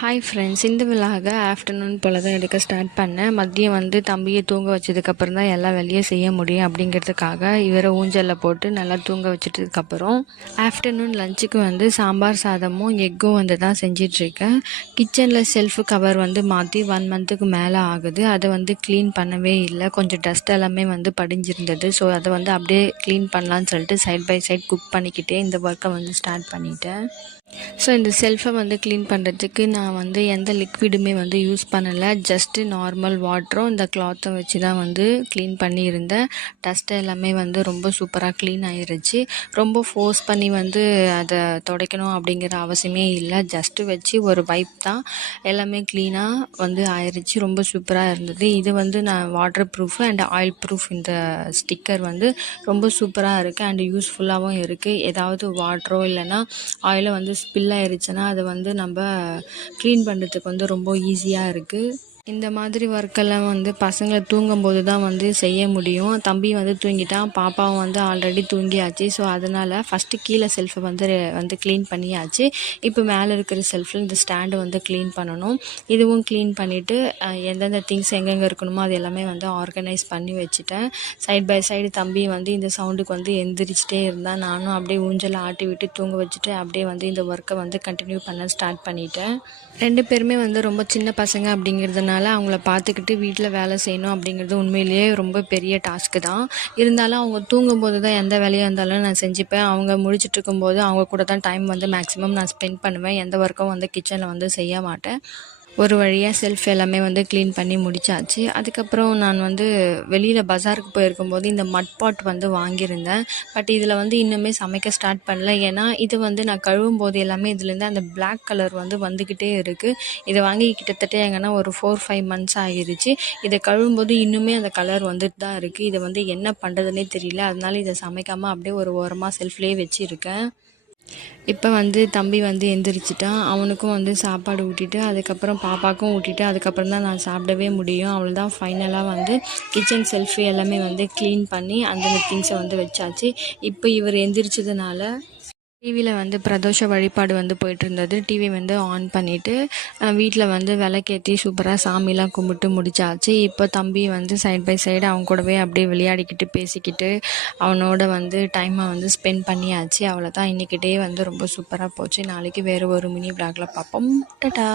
Hi friends, இந்த விழாக afternoon போல் தான் எடுக்க ஸ்டார்ட் பண்ணேன். மதியம் வந்து தம்பியை தூங்க வச்சதுக்கப்புறம் தான் எல்லா வேலையும் செய்ய முடியும் அப்படிங்கிறதுக்காக இவரை ஊஞ்சலில் போட்டு நல்லா தூங்க வச்சுட்டதுக்கப்புறம் ஆஃப்டர்நூன் லஞ்சுக்கு வந்து சாம்பார் சாதமும் எக்கும் வந்து தான் செஞ்சிட்ருக்கேன். கிச்சனில் செல்ஃபு கவர் வந்து மாற்றி 1 மந்த்துக்கு மேலே ஆகுது. அதை வந்து க்ளீன் பண்ணவே இல்லை. கொஞ்சம் டஸ்ட் எல்லாமே வந்து படிஞ்சிருந்தது. ஸோ அதை வந்து அப்படியே க்ளீன் பண்ணலான்னு சொல்லிட்டு சைட் பை சைட் குக் பண்ணிக்கிட்டே இந்த ஒர்க்கை வந்து ஸ்டார்ட் பண்ணிட்டேன். ஸோ இந்த செல்ஃபை வந்து க்ளீன் பண்ணுறதுக்கு நான் வந்து எந்த லிக்விடுமே வந்து யூஸ் பண்ணலை. ஜஸ்ட்டு நார்மல் வாட்டரும் இந்த கிளாத்தை வச்சு தான் வந்து க்ளீன் பண்ணியிருந்தேன். டஸ்ட்டு எல்லாமே வந்து ரொம்ப சூப்பராக க்ளீன் ஆகிருச்சு. ரொம்ப ஃபோர்ஸ் பண்ணி வந்து அதை துடைக்கணும் அப்படிங்கிற அவசியமே இல்லை. ஜஸ்ட்டு வச்சு ஒரு வைப் தான் எல்லாமே க்ளீனாக வந்து ஆயிடுச்சு. ரொம்ப சூப்பராக இருந்தது. இது வந்து நான் water proof and oil proof இந்த ஸ்டிக்கர் வந்து ரொம்ப சூப்பராக இருக்குது அண்ட் யூஸ்ஃபுல்லாகவும் இருக்குது. ஏதாவது வாட்டரோ இல்லைன்னா ஆயிலோ வந்து ஸ்பில் ஆயிருச்சுன்னா அதை வந்து நம்ம க்ளீன் பண்ணுறதுக்கு வந்து ரொம்ப ஈஸியாக இருக்குது. இந்த மாதிரி ஒர்க்கெல்லாம் வந்து பசங்களை தூங்கும்போது தான் வந்து செய்ய முடியும். தம்பி வந்து தூங்கிட்டான், பாப்பாவும் வந்து ஆல்ரெடி தூங்கியாச்சு. ஸோ அதனால் ஃபஸ்ட்டு கீழே செல்ஃபை வந்து க்ளீன் பண்ணியாச்சு. இப்போ மேலே இருக்கிற செல்ஃபில் இந்த ஸ்டாண்டு வந்து க்ளீன் பண்ணணும். இதுவும் க்ளீன் பண்ணிவிட்டு எந்தெந்த திங்ஸ் எங்கெங்கே இருக்கணுமோ அது எல்லாமே வந்து ஆர்கனைஸ் பண்ணி வச்சுட்டேன். சைட் பை சைடு தம்பி வந்து இந்த சவுண்டுக்கு வந்து எந்திரிச்சிட்டே இருந்தான். நானும் அப்படியே ஊஞ்சலை ஆட்டி விட்டு தூங்க வச்சுட்டு அப்படியே வந்து இந்த ஒர்க்கை வந்து கண்டினியூ பண்ண ஸ்டார்ட் பண்ணிட்டேன். 2 பேருமே வந்து ரொம்ப சின்ன பசங்க அப்படிங்கிறதுனால அவங்கள பார்த்துக்கிட்டு வீட்டில் வேலை செய்யணும் அப்படிங்கிறது உண்மையிலேயே ரொம்ப பெரிய டாஸ்க்கு தான். இருந்தாலும் அவங்க தூங்கும்போது தான் எந்த வேலையாக இருந்தாலும் நான் செஞ்சுப்பேன். அவங்க முழிச்சிட்டு இருக்கும்போது அவங்க கூட தான் டைம் வந்து மேக்ஸிமம் நான் ஸ்பெண்ட் பண்ணுவேன். எந்த ஒர்க்கும் வந்து கிச்சனில் வந்து செய்ய மாட்டேன். ஒரு வழியாக செல்ஃப் எல்லாமே வந்து க்ளீன் பண்ணி முடித்தாச்சு. அதுக்கப்புறம் நான் வந்து வெளியில் பஜாருக்கு போயிருக்கும்போது இந்த மட் பாட் வந்து வாங்கியிருந்தேன். பட் இதில் வந்து இன்னுமே சமைக்க ஸ்டார்ட் பண்ணல. ஏன்னா இது வந்து நான் கழுவும் போது எல்லாமே இதுலேருந்து அந்த பிளாக் கலர் வந்து வந்துக்கிட்டே இருக்குது. இதை வாங்கி கிட்டத்தட்ட எங்கன்னா ஒரு 4-5 மந்த்ஸ் ஆகிருச்சு. இதை கழுவும்போது இன்னுமே அந்த கலர் வந்துட்டு தான் இருக்குது. இதை வந்து என்ன பண்ணுறதுனே தெரியல. அதனால இதை சமைக்காமல் அப்படியே ஒரு ஓரமாக செல்ஃப்லேயே வச்சுருக்கேன். இப்போ வந்து தம்பி வந்து எந்திரிச்சிட்டான். அவனுக்கும் வந்து சாப்பாடு ஊட்டிட்டு அதுக்கப்புறம் பாப்பாவுக்கும் ஊட்டிட்டு அதுக்கப்புறம் தான் நான் சாப்பிடவே முடியும். அவள் தான் ஃபைனலாக வந்து கிச்சன் செல்ஃபு எல்லாமே வந்து க்ளீன் பண்ணி அந்தந்த திங்ஸை வந்து வச்சாச்சு. இப்போ இவர் எந்திரிச்சதுனால டிவியில் வந்து பிரதோஷ வழிபாடு வந்து போயிட்டுருந்தது. டிவி வந்து ஆன் பண்ணிவிட்டு வீட்டில் வந்து விளக்கேற்றி சூப்பராக சாமிலாம் கும்பிட்டு முடிச்சாச்சு. இப்போ தம்பி வந்து சைட் பை சைடு அவங்க கூடவே அப்படியே விளையாடிக்கிட்டு பேசிக்கிட்டு அவனோட வந்து டைமை வந்து ஸ்பெண்ட் பண்ணியாச்சு. அவ்வளோதான், இன்றைக்கி டே வந்து ரொம்ப சூப்பராக போச்சு. நாளைக்கு வேறு ஒரு மினி விளாகில் பார்ப்போம். டடா.